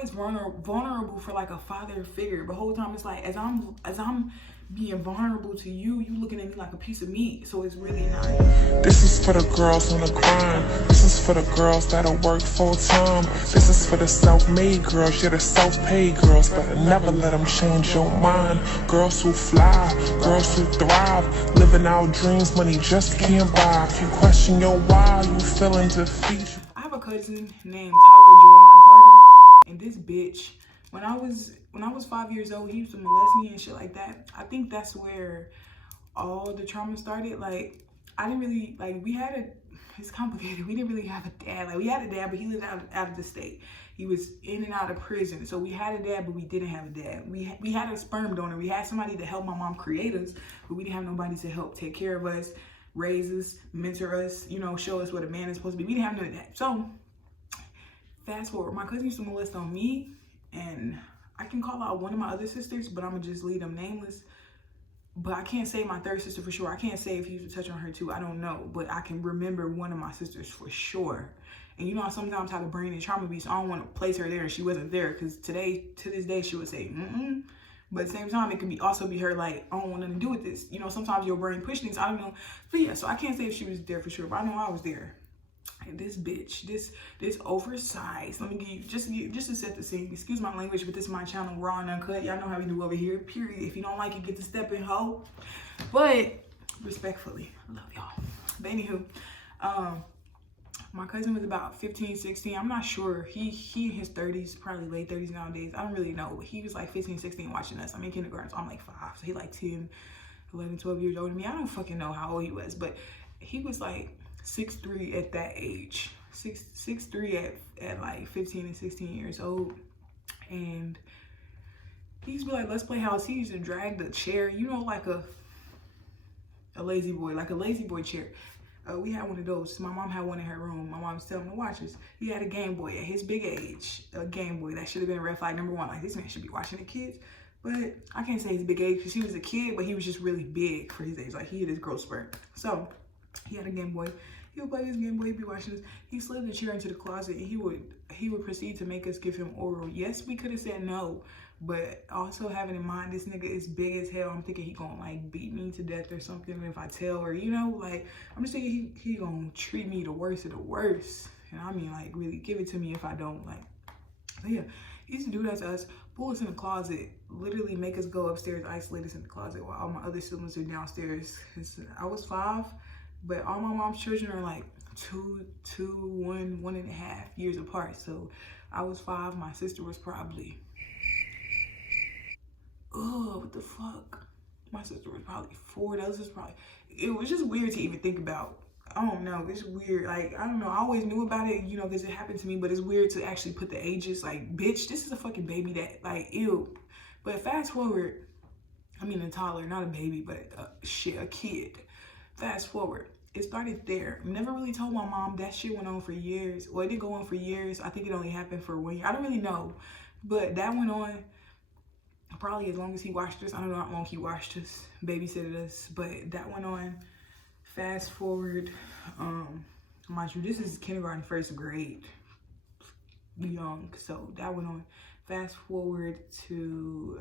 always vulnerable for like a father figure, but the whole time it's like as I'm being vulnerable to you, you looking at me like a piece of meat. So it's really not. This is for the girls on the grind. This is for the girls that'll work full time. This is for the self-made girls, yeah, the self-paid girls, but never let them change your mind. Girls who fly, girls who thrive, living out dreams money just can't buy. If you question your why, you feeling defeat. I have a cousin named Tyler Jawan Carter, and this bitch, when I was 5 years old, he used to molest me and shit like that. I think that's where all the trauma started. Like, I didn't really, like, it's complicated. We didn't really have a dad. Like, we had a dad, but he lived out of the state. He was in and out of prison. So we had a dad, but we didn't have a dad. We had a sperm donor. We had somebody to help my mom create us, but we didn't have nobody to help take care of us, raise us, mentor us, you know, show us what a man is supposed to be. We didn't have none of that. So fast forward, my cousin used to molest on me, and I can call out one of my other sisters, but I'm gonna just leave them nameless. But I can't say my third sister for sure. I can't say if he used to touch on her too. I don't know. But I can remember one of my sisters for sure. And you know, I sometimes have a brain and trauma beat, so I don't want to place her there and she wasn't there. Because to this day, she would say, mm-mm. But at the same time, it can also be her like, I don't want nothing to do with this. You know, sometimes your brain push things. I don't know. But yeah, so I can't say if she was there for sure. But I know I was there. And this bitch, this oversized, let me give you, just to set the scene, excuse my language, but this is my channel, raw and uncut. Y'all know how we do over here, period. If you don't like it, get the step in, hoe. But respectfully, I love y'all. But anywho, my cousin was about 15, 16. I'm not sure. He in his 30s, probably late 30s nowadays. I don't really know. But he was like 15, 16 watching us. I'm in kindergarten, so I'm like 5. So he like 10, 11, 12 years older than me. I don't fucking know how old he was, but he was like 6'3" at that age, 6'3" at like 15 and 16 years old. And he used to be like, let's play house. He used to drag the chair, you know, like a lazy boy, like a lazy boy chair. We had one of those. My mom had one in her room. My mom was telling me to watch this. He had a Game Boy at his big age, a Game Boy. That should have been red flag number 1. Like, this man should be watching the kids. But I can't say his big age because he was a kid, but he was just really big for his age. Like, he had his growth spurt. So he had a Game Boy. He would play his Game Boy. He'd be watching this. He slid the chair into the closet, and he would proceed to make us give him oral. Yes, we could have said no, but also having in mind this nigga is big as hell. I'm thinking he gonna like beat me to death or something if I tell, or you know, like I'm just thinking he gonna treat me the worst of the worst. And I mean, like, really give it to me if I don't. Like, but yeah, he used to do that to us. Pull us in the closet, literally make us go upstairs, isolate us in the closet while all my other siblings are downstairs. I was 5. But all my mom's children are like 2, 1.5 years apart. So I was 5. My sister was probably, what the fuck? My sister was probably 4. Those was probably, it was just weird to even think about. I don't know. It's weird. Like, I don't know. I always knew about it, you know, because it happened to me. But it's weird to actually put the ages. Like, bitch, this is a fucking baby that, like, ew. But fast forward, I mean, a toddler, not a baby, but a kid. Fast forward, it started there. Never really told my mom. That shit went on for years. Well, it didn't go on for years. I think it only happened for 1 year. I don't really know. But that went on probably as long as he watched us. I don't know how long he watched us, babysitted us. But that went on. Fast forward, mind you, this is kindergarten, 1st grade. Young. So that went on. Fast forward to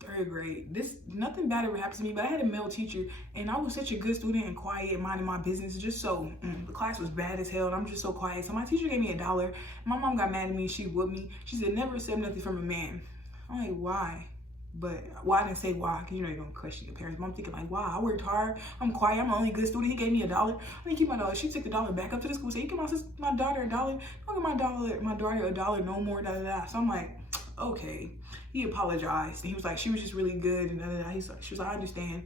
3rd grade. Nothing bad ever happened to me, but I had a male teacher, and I was such a good student and quiet, minding my business, just so the class was bad as hell, and I'm just so quiet. So my teacher gave me $1. My mom got mad at me. She whooped me. She said, never accept nothing from a man. I'm like, why? But why? I didn't say why, because you know you're gonna question your parents. But I'm thinking like, wow, I worked hard. I'm quiet. I'm the only good student. He gave me $1. I didn't keep my $1. She took the $1 back up to the school. Said, you give my daughter $1. Don't give my daughter $1 no more. Da da da. So I'm like, okay. He apologized. And he was like, she was just really good. And da da da. She was like, I understand.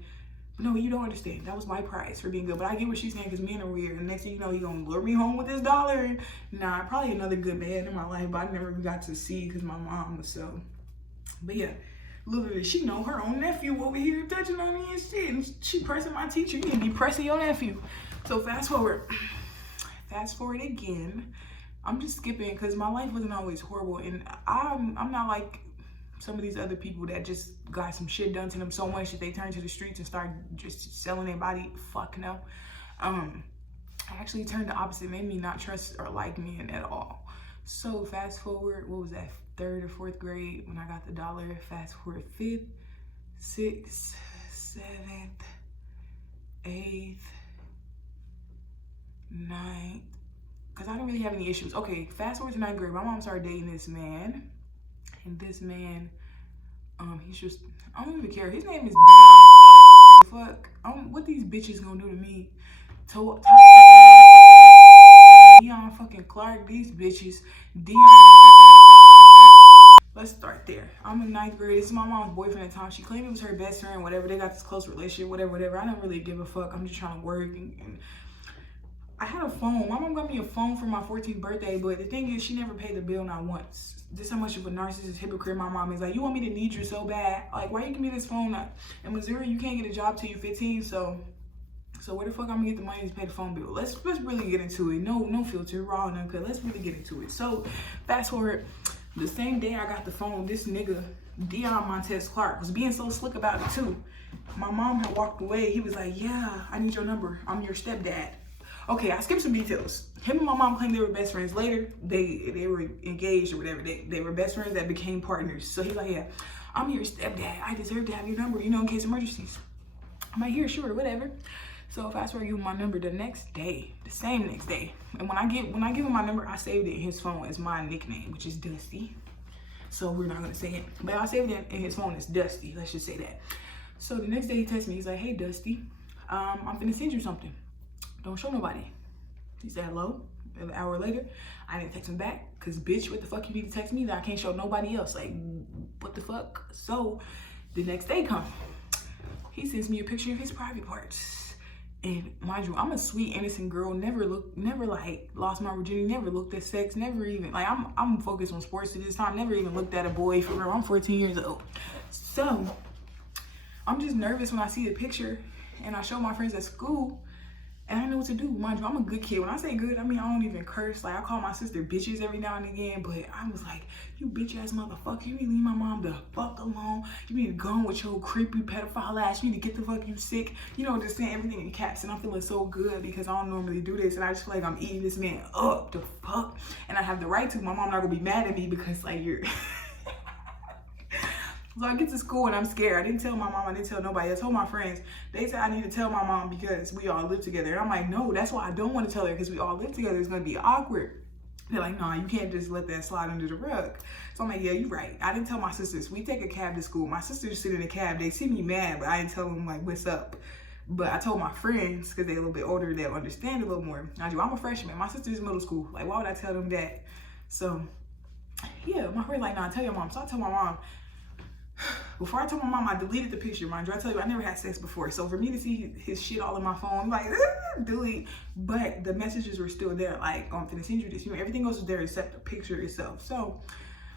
But no, you don't understand. That was my price for being good. But I get what she's saying because men are weird. And next thing you know, he gonna lure me home with this $1. Nah, probably another good man in my life, but I never got to see because my mom was so. But yeah. Literally, she know her own nephew over here touching on me and shit. And she pressing my teacher. You need to be pressing your nephew. So fast forward again. I'm just skipping because my life wasn't always horrible. And I'm not like some of these other people that just got some shit done to them so much that they turn to the streets and start just selling their body. Fuck no. I actually turned the opposite. Made me not trust or like men at all. So fast forward, what was that, 3rd or 4th grade when I got the dollar? Fast forward 5th, 6th, 7th, 8th, 9th, because I didn't really have any issues. Okay, fast forward to 9th grade, my mom started dating this man, and this man, he's just, I don't even care. His name is dddy. The fuck, what these bitches gonna do to me? Dion fucking Clark, these bitches. Dion. Let's start there. I'm in 9th grade. This is my mom's boyfriend at the time. She claimed it was her best friend, whatever. They got this close relationship, whatever. I don't really give a fuck. I'm just trying to work. And I had a phone. My mom got me a phone for my 14th birthday, but the thing is, she never paid the bill not once. This is how much of a narcissist hypocrite my mom is. Like, you want me to need you so bad? Like, why you give me this phone? In Missouri, you can't get a job till you're 15, so where the fuck I'm gonna get the money to pay the phone bill? Let's really get into it. No filter, raw and uncut. Let's really get into it. So fast forward, the same day I got the phone, this nigga, Dion Montez Clark, was being so slick about it too. My mom had walked away. He was like, yeah, I need your number. I'm your stepdad. Okay, I skipped some details. Him and my mom claimed they were best friends. Later, they were engaged or whatever. They were best friends that became partners. So he's like, yeah, I'm your stepdad. I deserve to have your number, in case of emergencies. I'm like, here, sure, whatever. So fast forward, you my number the next day, the same next day. And when I give him my number, I saved it in his phone as my nickname, which is Dusty. So we're not gonna say it, but I saved it in his phone as Dusty. Let's just say that. So the next day he texts me. He's like, hey Dusty, I'm finna send you something. Don't show nobody. He said hello. An hour later, I didn't text him back because bitch, what the fuck you need to text me that I can't show nobody else? Like, what the fuck? So the next day comes. He sends me a picture of his private parts. And mind you, I'm a sweet, innocent girl. Never like lost my virginity. Never looked at sex. Never even like I'm focused on sports at this time. Never even looked at a boy for real. I'm 14 years old, so I'm just nervous when I see the picture, and I show my friends at school, and I don't know what to do. Mind you, I'm a good kid. When I say good, I mean I don't even curse. Like I call my sister bitches every now and again, but I was like, you bitch ass motherfucker, you need to leave my mom the fuck alone. You need to go on with your creepy pedophile ass. You need to get the fuck you sick. Just saying everything in caps, and I'm feeling so good because I don't normally do this, and I just feel like I'm eating this man up the fuck, and I have the right to. My mom not gonna be mad at me because like you're. So I get to school and I'm scared. I didn't tell my mom. I didn't tell nobody. I told my friends. They said I need to tell my mom because we all live together. And I'm like, no, that's why I don't want to tell her, because we all live together. It's going to be awkward. They're like, nah, you can't just let that slide under the rug. So I'm like, yeah, you're right. I didn't tell my sisters. We take a cab to school. My sisters sit in the cab. They see me mad, but I didn't tell them like, what's up. But I told my friends, because they're a little bit older, they'll understand a little more. I'm a freshman. My sister's middle school. Like, why would I tell them that? So, yeah, my friend's like, nah, tell your mom. So I told my mom. Before I told my mom, I deleted the picture. Mind you, I tell you, I never had sex before. So for me to see his shit all in my phone, I'm like, delete. But the messages were still there. Like, I'm finna send you this. Everything else is there except the picture itself. So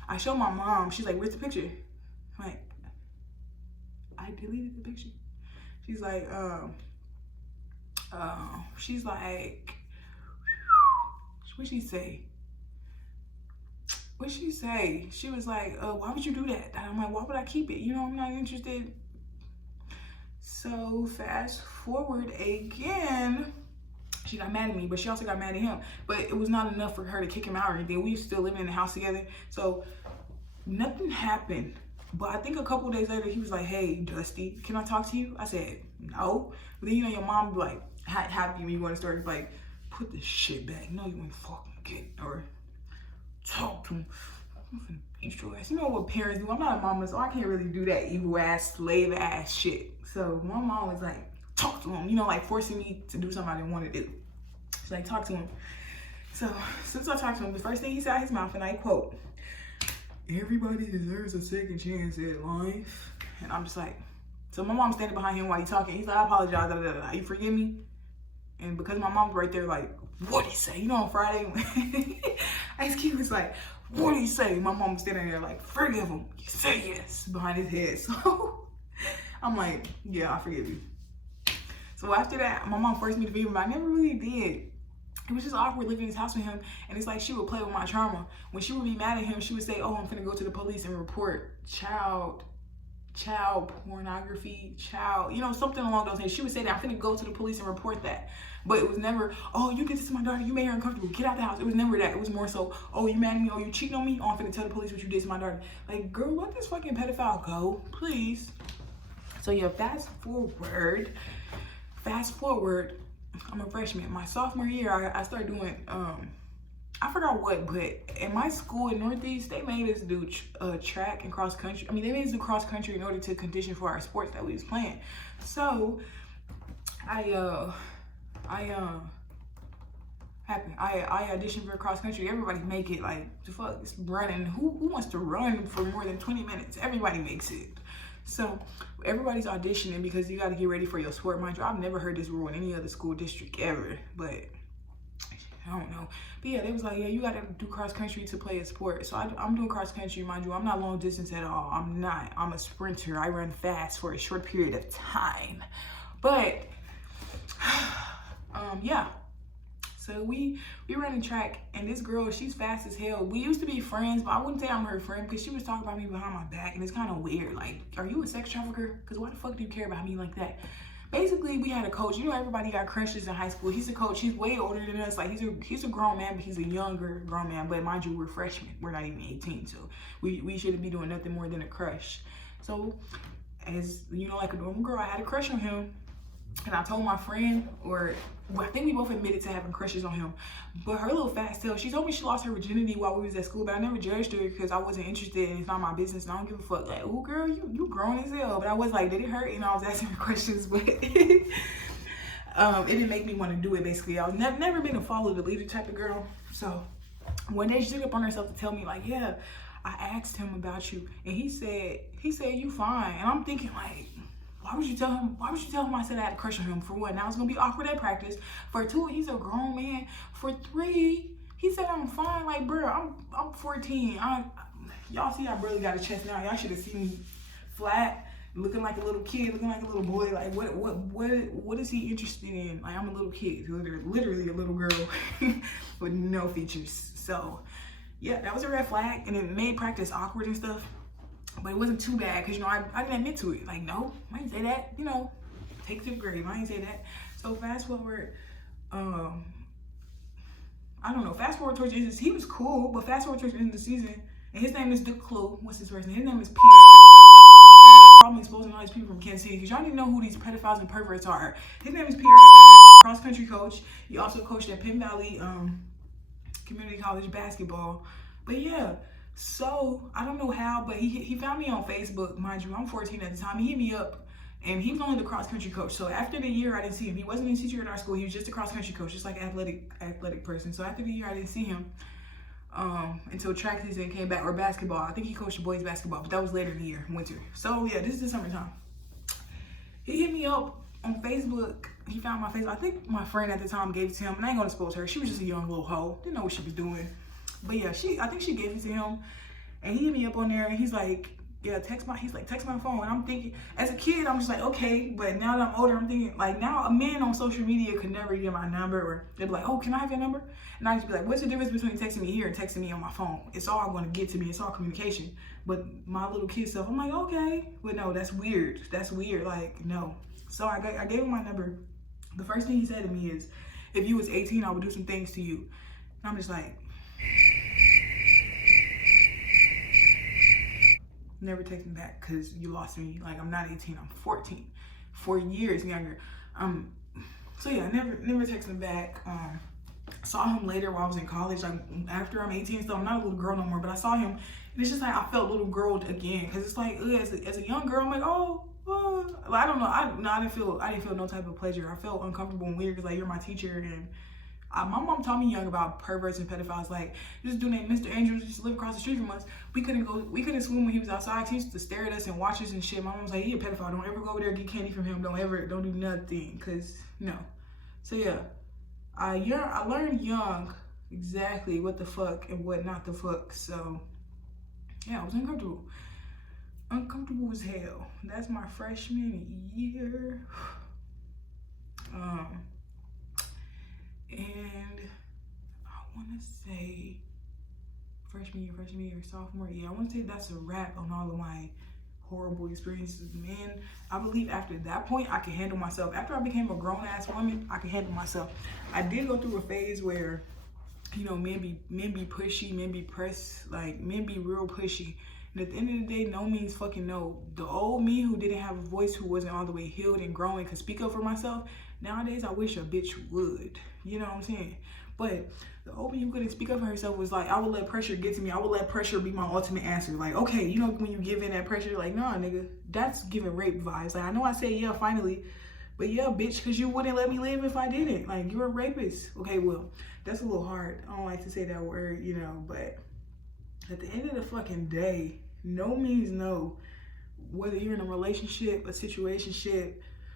I show my mom. She's like, where's the picture? I'm like, I deleted the picture. She's like, what'd she say? What'd she say? She was like, why would you do that? And I'm like, why would I keep it? I'm not interested. So fast forward again, she got mad at me, but she also got mad at him. But it was not enough for her to kick him out or anything. We still living in the house together. So nothing happened. But I think a couple days later, he was like, hey, Dusty, can I talk to you? I said, no. But then, your mom be like, happy when you want to start, like, put this shit back. No, you ain't fucking get or talk to him. I'm finna beat your ass. You know what parents do? I'm not a mama, so I can't really do that evil ass, slave ass shit. So my mom was like, talk to him, like forcing me to do something I didn't want to do. She's like, talk to him. So since I talked to him, the first thing he said out his mouth, and I quote, everybody deserves a second chance at life. And I'm just like, so my mom's standing behind him while he's talking. He's like, I apologize, you forgive me? And because my mom's right there, like, what'd he say? On Friday, Ice Cube was like, what'd he say? My mom's standing there like, forgive him. You say yes, behind his head. So I'm like, yeah, I forgive you. So after that, my mom forced me to forgive him, but I never really did. It was just awkward living in his house with him. And it's like she would play with my trauma. When she would be mad at him, she would say, oh, I'm finna go to the police and report child child pornography, child, you know, something along those lines. She would say that I'm finna go to the police and report that. But it was never, oh, you did this to my daughter, you made her uncomfortable, get out the house. It was never that. It was more so, oh, you mad at me, oh, you cheating on me, oh, I'm finna tell the police what you did to my daughter. Like, girl, let this fucking pedophile go, please. So yeah, fast forward, I'm a freshman. My sophomore year, I started doing, I forgot what, but in my school in Northeast, they made us do track and cross country. I mean, they made us do cross country in order to condition for our sports that we was playing. So I auditioned for cross country. Everybody make it. Like, the fuck, it's running. Who wants to run for more than 20 minutes? Everybody makes it. So everybody's auditioning because you got to get ready for your sport. Mind you, I've never heard this rule in any other school district ever, but I don't know. But yeah, they was like, yeah, you got to do cross country to play a sport. So I'm doing cross country. Mind you, I'm not long distance at all. I'm not. I'm a sprinter. I run fast for a short period of time. But yeah. So we ran a track, and this girl, she's fast as hell. We used to be friends, but I wouldn't say I'm her friend because she was talking about me behind my back, and it's kind of weird. Like, are you a sex trafficker? Because why the fuck do you care about me like that? Basically, we had a coach. You know, everybody got crushes in high school. He's a coach. He's way older than us. Like, he's a grown man, but he's a younger grown man. But mind you, we're freshmen. We're not even 18, so we shouldn't be doing nothing more than a crush. So, as you know, like a normal girl, I had a crush on him. And I told my friend, or well, I think we both admitted to having crushes on him. But her little fast tail, she told me she lost her virginity while we was at school, but I never judged her because I wasn't interested and it's not my business and I don't give a fuck. Like, oh girl, you grown as hell. But I was like, did it hurt? And I was asking her questions, but it didn't make me want to do it. Basically, I was never been a follow the leader type of girl. So one day she took it upon herself to tell me, like, yeah, I asked him about you and he said you fine. And I'm thinking, like, why would you tell him I said I had a crush on him? For one, now it's gonna be awkward at practice. For two, he's a grown man. For three, he said I'm fine. Like, bro, I'm 14. Y'all see I barely got a chest now. Y'all should have seen me flat, looking like a little kid, looking like a little boy. Like, what is he interested in? Like, I'm a little kid, literally a little girl with no features. So yeah, that was a red flag, and it made practice awkward and stuff. But it wasn't too bad because, you know, I didn't admit to it. Like, no, I didn't say that. You know, take it to the grave. I didn't say that. So fast forward, I don't know. Fast forward towards the end, he was cool, but fast forward towards the end of the season, and his name is dddy. What's his first name? His name is Pierre. I'm exposing all these people from Kansas City because y'all need to know who these pedophiles and perverts are. His name is Pierre, cross country coach. He also coached at Penn Valley Community College basketball. But yeah. So, I don't know how, but he found me on Facebook. Mind you, I'm 14 at the time. He hit me up, and he was only the cross-country coach. So, after the year, I didn't see him. He wasn't a teacher at our school. He was just a cross-country coach, just like athletic person. So, after the year, I didn't see him until track season came back, or basketball. I think he coached boys basketball, but that was later in the year, winter. So, yeah, this is the summertime. He hit me up on Facebook. He found my Facebook. I think my friend at the time gave it to him, and I ain't gonna expose her. She was just a young little hoe. Didn't know what she was doing. But yeah, I think she gave it to him, and he hit me up on there, and he's like, yeah, text my phone. And I'm thinking, as a kid, I'm just like, okay, but now that I'm older, I'm thinking, like, now a man on social media could never get my number, or they'd be like, oh, can I have your number? And I just be like, what's the difference between texting me here and texting me on my phone? It's all going to get to me. It's all communication. But my little kid stuff, I'm like, okay, but no, that's weird. That's weird. Like, no. So I gave him my number. The first thing he said to me is, if you was 18, I would do some things to you. And I'm just like, never text me back because you lost me. Like, I'm not 18, I'm 14. 4 years younger. So yeah, never text him back. Saw him later while I was in college, like after I'm 18, so I'm not a little girl no more, but I saw him, and it's just like I felt little girl again, because it's like, as a young girl, I'm like, oh, I don't know, I didn't feel no type of pleasure. I felt uncomfortable and weird because, like, you're my teacher, and my mom taught me young about perverts and pedophiles. Like, this dude named Mr. Andrews used to live across the street from us. We couldn't swim when he was outside. He used to stare at us and watch us and shit. My mom was like, he a pedophile. Don't ever go over there and get candy from him. Don't do nothing, cause no. So yeah, I learned young exactly what the fuck and what not the fuck. So yeah, I was uncomfortable as hell. That's my freshman year. And I want to say freshman year, sophomore year. I want to say that's a wrap on all of my horrible experiences with men. I believe after that point, I could handle myself. After I became a grown-ass woman, I could handle myself. I did go through a phase where, you know, men be pushy, men be pressed, like, men be real pushy. And at the end of the day, no means fucking no. The old me who didn't have a voice, who wasn't all the way healed and growing, could speak up for myself. Nowadays, I wish a bitch would. You know what I'm saying? But the old me who couldn't speak up for herself was like, I would let pressure get to me. I would let pressure be my ultimate answer. Like, okay, you know, when you give in that pressure, like, nah, nigga, that's giving rape vibes. Like, I know I say, yeah, finally, but yeah, bitch, because you wouldn't let me live if I didn't. Like, you're a rapist. Okay, well, that's a little hard. I don't like to say that word, you know, but at the end of the fucking day, no means no. Whether you're in a relationship, a situationship,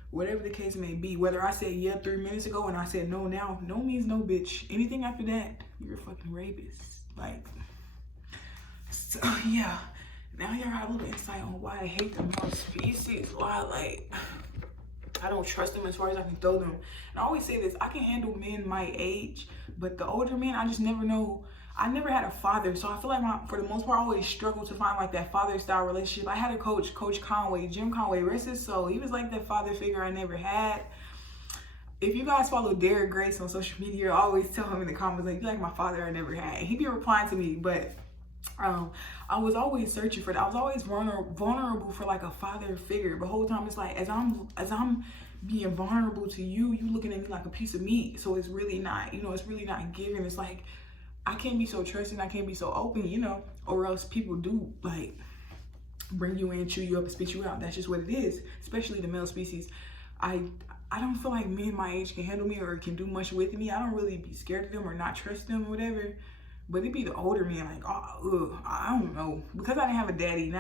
whatever the case may be, whether I said yeah 3 minutes ago and I said no now, no means no, bitch. Anything after that, you're a fucking rapist. Like, so yeah. Now y'all got a little insight on why I hate the male species. Why, like, I don't trust them as far as I can throw them. And I always say this, I can handle men my age, but the older men, I just never know. I never had a father, so I feel like for the most part, I always struggled to find like that father-style relationship. I had a coach, Coach Conway, Jim Conway, rest his soul. He was like that father figure I never had. If you guys follow Derek Grace on social media, I always tell him in the comments, like, you like my father I never had. He be replying to me, but I was always searching for that. I was always vulnerable for like a father figure. But the whole time it's like, as I'm being vulnerable to you, you looking at me like a piece of meat. So it's really not, you know, it's really not giving. It's like, I can't be so trusting, I can't be so open, you know, or else people do like bring you in, chew you up, and spit you out. That's just what it is, especially the male species. I don't feel like men my age can handle me or can do much with me. I don't really be scared of them or not trust them or whatever. But it'd be the older men, like, oh, I don't know. Because I didn't have a daddy,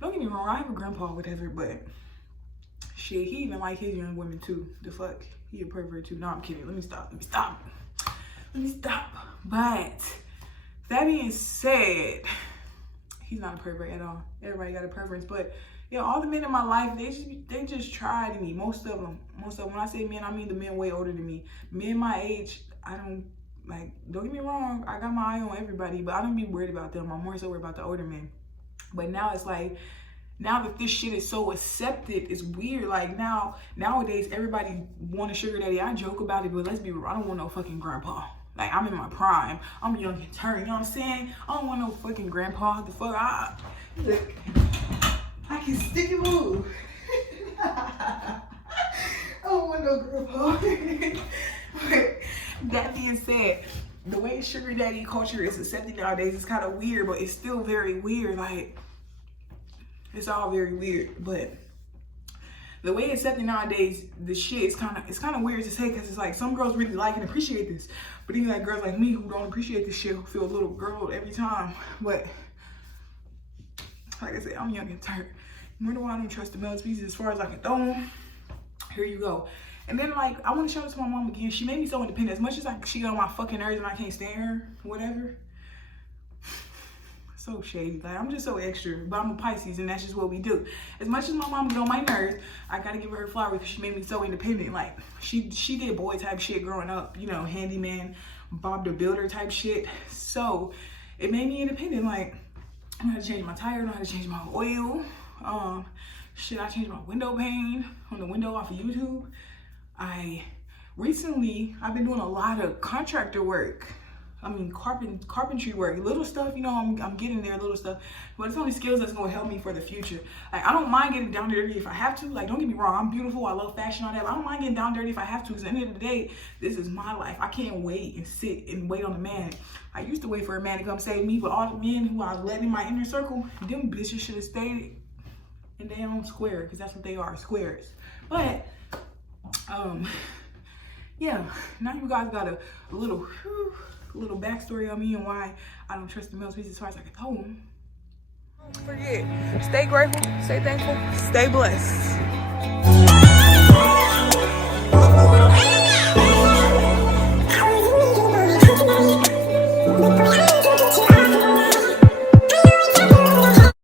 don't get me wrong, I have a grandpa or whatever, but shit, he even like his young women too. The fuck? He a pervert too. No, I'm kidding. Let me stop. But that being said, he's not a pervert at all. Everybody got a preference, but yeah, all the men in my life, they just tried me. Most of them. When I say men, I mean the men way older than me. Men my age, I don't like. Don't get me wrong, I got my eye on everybody, but I don't be worried about them. I'm more so worried about the older men. But now it's like, now that this shit is so accepted, it's weird. Like nowadays, everybody want a sugar daddy. I joke about it, but let's be real. I don't want no fucking grandpa. Like, I'm in my prime. I'm young and turn, you know what I'm saying? I don't want no fucking grandpa. The fuck, look, I can stick and move. I don't want no grandpa. But that being said, the way sugar daddy culture is accepted nowadays is kind of weird, but it's still very weird. Like, it's all very weird, but the way it's accepted nowadays, the shit is kind of weird to say, because it's like some girls really like and appreciate this, but even like girls like me who don't appreciate this shit feel a little girl every time. But like I said, I'm young and tired. You wonder why I don't trust the male species as far as I can throw them? Here you go. And then like, I want to show this to my mom again. She made me so independent. As much as like she got on my fucking nerves and I can't stand her, whatever. So shady. Like, I'm just so extra, but I'm a Pisces and that's just what we do. As much as my mom get on my nerves, I gotta give her flowers because she made me so independent. Like, she did boy type shit growing up, you know, handyman, Bob the Builder type shit. So it made me independent. Like, I know how to change my tire, I know how to change my oil. Shit, I changed my window pane on the window off of YouTube. Recently I've been doing a lot of contractor work. I mean, carpentry work, little stuff, you know, I'm getting there, little stuff, but it's only skills that's gonna help me for the future. Like, I don't mind getting down dirty if I have to. Like, don't get me wrong, I'm beautiful, I love fashion, all that, but I don't mind getting down dirty if I have to, because at the end of the day, this is my life. I can't wait and sit and wait on a man. I used to wait for a man to come save me, but all the men who I let in my inner circle, them bitches should have stayed in their own square, because that's what they are, squares. But, yeah, now you guys got a little backstory on me and why I don't trust the male species as far as I can throw them. Don't forget, stay grateful, stay thankful, stay blessed.